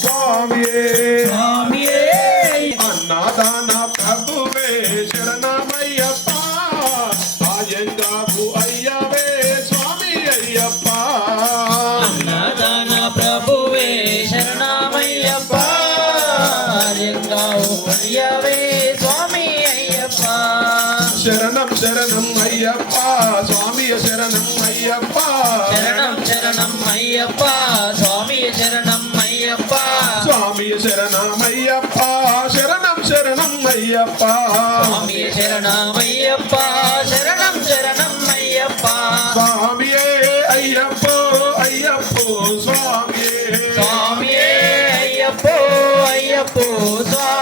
స్వామియే స్వామియే అన్నదాన ప్రభువే శరణమయ్యప్ప ఆయంగాకు అయ్యవే స్వామి అయ్యప్ప అన్నదాన ప్రభువే శరణమయ్యప్ప ఆయంగాకు అయ్యవే స్వామి అయ్యప్ప శరణం శరణం అయ్యప్ప స్వామి శరణం అయ్యప్ప శరణం శరణం అయ్యప్ప స్వామి శరణం అయ్యప్ప స్వామి శరణమయ్యప్ప శరణం శరణం అయ్యప్ప స్వామి శరణమయ్యప్ప శరణం శరణం అయ్యప్ప స్వామియే అయ్యప్ప అయ్యప్ప స్వామియే స్వామియే అయ్యప్ప అయ్యప్ప స్వామి